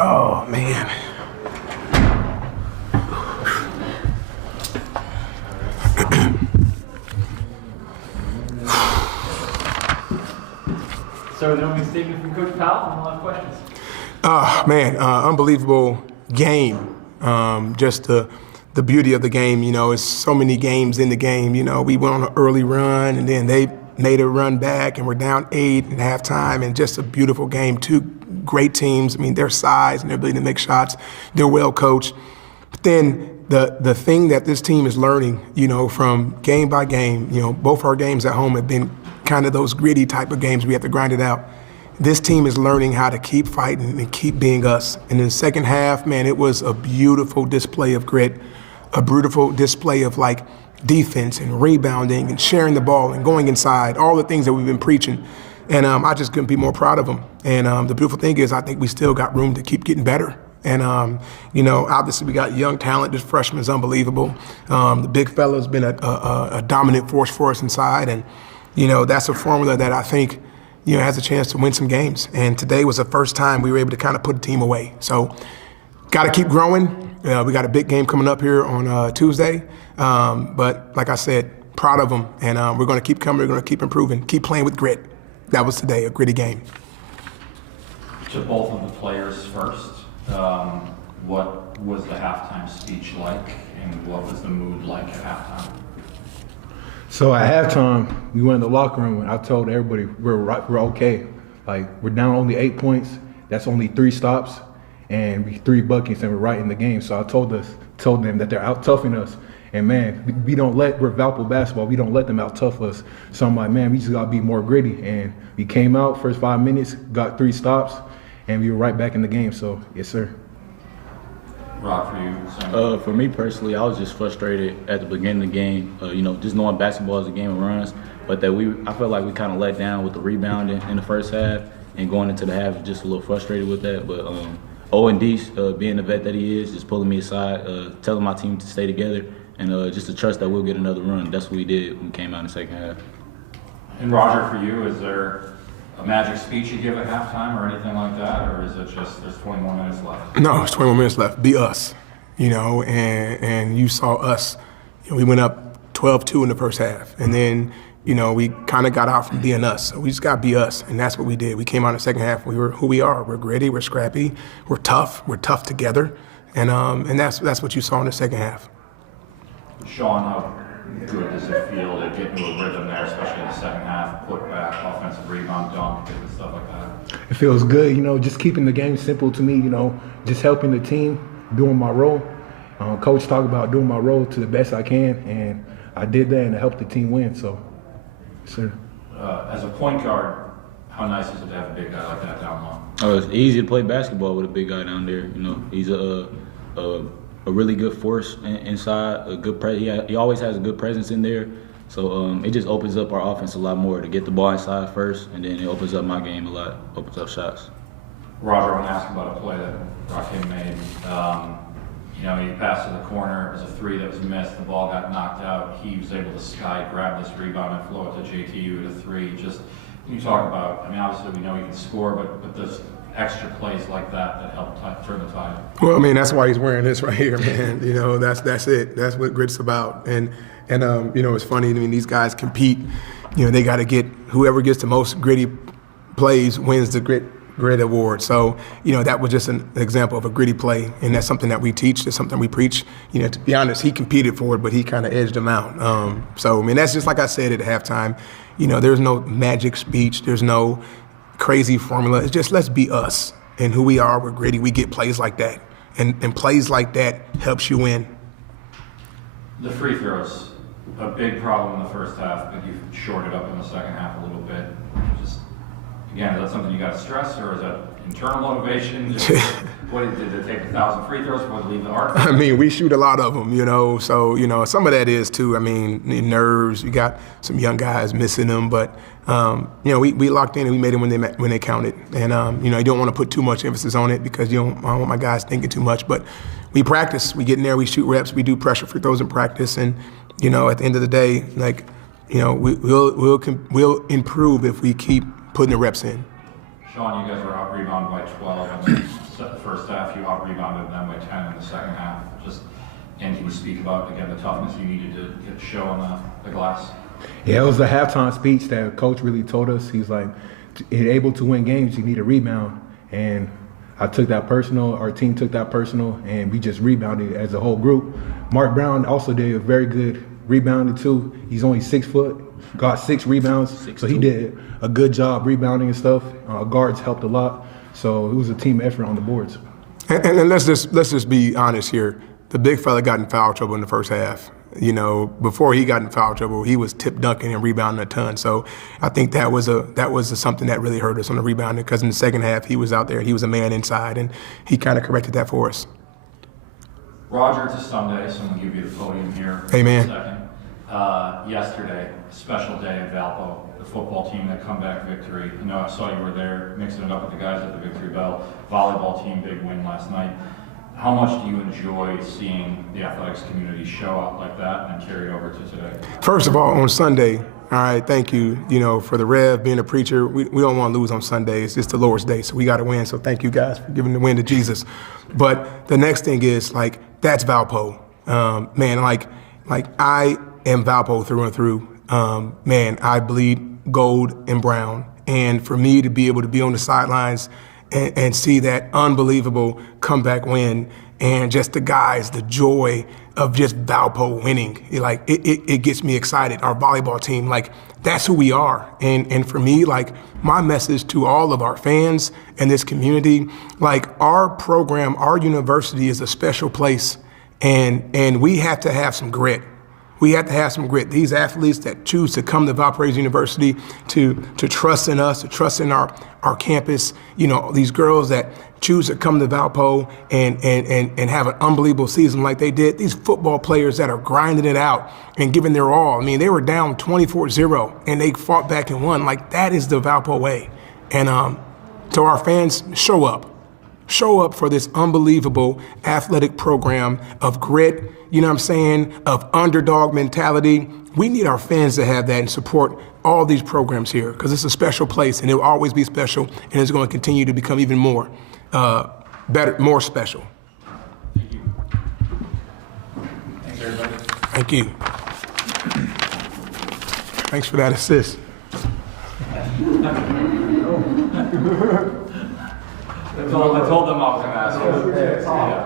Oh, man. So the only statement from Coach Powell, and we'll have questions. Man, unbelievable game. Just the beauty of the game, it's so many games in the game. We went on an early run, and then they made a run back, and we're down 8 at halftime, and just a beautiful game. Two great teams. I mean, their size and their ability to make shots, they're well coached. But then the thing that this team is learning, from game by game, both our games at home have been kind of those gritty type of games. We have to grind it out. This team is learning how to keep fighting and keep being us. And in the second half, man, it was a beautiful display of grit, a beautiful display of defense and rebounding and sharing the ball and going inside, all the things that we've been preaching. And I just couldn't be more proud of them. And the beautiful thing is I think we still got room to keep getting better. And, obviously we got young talent. This freshman is unbelievable. The big fella's been a dominant force for us inside. And, that's a formula that I think, has a chance to win some games. And today was the first time we were able to kind of put a team away. So got to keep growing. We got a big game coming up here on Tuesday. But like I said, proud of them. And we're going to keep coming. We're going to keep improving, keep playing with grit. That was today, a gritty game. To both of the players first, what was the halftime speech like, and what was the mood like at halftime? So at halftime, we went in the locker room, and I told everybody we're okay. We're down only 8 points. That's only 3 stops, and 3 buckets, and we're right in the game. So I told them that they're out toughing us. And man, we're Valpo basketball. We don't let them out tough us. So I'm like, man, we just gotta be more gritty. And we came out first 5 minutes, got 3 stops, and we were right back in the game. So yes, sir. Rock, for you? For me personally, I was just frustrated at the beginning of the game. Just knowing basketball is a game of runs, but I felt like we kind of let down with the rebounding in the first half, and going into the half, just a little frustrated with that. But Owen Deese, being the vet that he is, just pulling me aside, telling my team to stay together, and just to trust that we'll get another run. That's what we did when we came out in the second half. And Roger, for you, is there a magic speech you give at halftime or anything like that, or is it just there's 20 more minutes left? No, there's 20 more minutes left. Be us, and you saw us. We went up 12-2 in the first half, and then, we kind of got out from being us. So we just got to be us, and that's what we did. We came out in the second half. We were who we are. We're gritty. We're scrappy. We're tough. We're tough together, and that's what you saw in the second half. Sean, how good does it feel to get into a rhythm there, especially in the second half, put back, offensive rebound, dunk, and stuff like that? It feels good, just keeping the game simple to me, just helping the team, doing my role. Coach talked about doing my role to the best I can, and I did that, and it helped the team win, so, sir. As a point guard, how nice is it to have a big guy like that down low? It's easy to play basketball with a big guy down there. He's a really good force inside, he always has a good presence in there. So it just opens up our offense a lot more to get the ball inside first, and then it opens up my game a lot, opens up shots. Roger, I want to ask about a play that Rakim made. He passed to the corner. It was a 3 that was missed. The ball got knocked out. He was able to grab this rebound and flow it to JTU at a 3. Just, can you talk about, obviously we know he can score, but there's extra plays like that help turn the tide? Well, that's why he's wearing this right here, man. That's it. That's what grit's about. And it's funny. These guys compete. They got to get whoever gets the most gritty plays wins the grit award. So that was just an example of a gritty play, and that's something that we teach. That's something we preach. To be honest, he competed for it, but he kind of edged him out. That's just like I said at halftime. There's no magic speech. There's no crazy formula. It's just let's be us and who we are. We're gritty. We get plays like that, and plays like that helps you win. The free throws, a big problem in the first half, but you shorted up in the second half a little bit. Just again, is that something you got to stress, or is that internal motivation? Did it take 1,000 free throws before they leave the arc? We shoot a lot of them, so some of that is too. Nerves. You got some young guys missing them, but. We locked in and we made it when they counted. And, you don't want to put too much emphasis on it because I don't want my guys thinking too much. But we practice. We get in there, we shoot reps, we do pressure free throws in practice. And, at the end of the day, we'll improve if we keep putting the reps in. Sean, you guys were out rebounded by 12 in the first half. You out rebounded them by 10 in the second half. And can you speak about, again, the toughness you needed to get show on the glass? Yeah, it was the halftime speech that coach really told us. He's like, able to win games, you need a rebound. And I took that personal, our team took that personal, and we just rebounded as a whole group. Mark Brown also did a very good rebounding too. He's only 6 foot, got 6 rebounds, so he did a good job rebounding and stuff. Guards helped a lot, so it was a team effort on the boards. And let's just be honest here. The big fella got in foul trouble in the first half. You know, before he got in foul trouble, he was tip dunking and rebounding a ton. So I think that was something that really hurt us on the rebounding, because in the second half he was out there, he was a man inside, and he kind of corrected that for us. Roger, it's a Sunday, so I'm going to give you the podium here Amen. for a second. Yesterday, a special day in Valpo, the football team, that comeback victory. I know I saw you were there mixing it up with the guys at the Victory Bell. Volleyball team, big win last night. How much do you enjoy seeing the athletics community show up like that and carry it over to today? First of all, on Sunday, all right, thank you, for the Rev, being a preacher. We don't want to lose on Sundays. It's the Lord's Day, so we got to win. So thank you guys for giving the win to Jesus. But the next thing is, that's Valpo. Man, I am Valpo through and through. Man, I bleed gold and brown. And for me to be able to be on the sidelines and see that unbelievable comeback win, and just the guys, the joy of just Valpo winning, it gets me excited. Our volleyball team, that's who we are. And for me, my message to all of our fans and this community, our program, our university is a special place, and we have to have some grit. We have to have some grit. These athletes that choose to come to Valparaiso University to trust in us, to trust in our campus, these girls that choose to come to Valpo and have an unbelievable season like they did. These football players that are grinding it out and giving their all. I mean, they were down 24-0 and they fought back and won. That is the Valpo way. And so our fans, show up. Show up for this unbelievable athletic program of grit, of underdog mentality. We need our fans to have that and support all these programs here, because it's a special place, and it will always be special, and it's going to continue to become even more better, more special. Thank you. Thanks, everybody. Thank you. Thanks for that assist. I told them I was going to ask you. Yeah.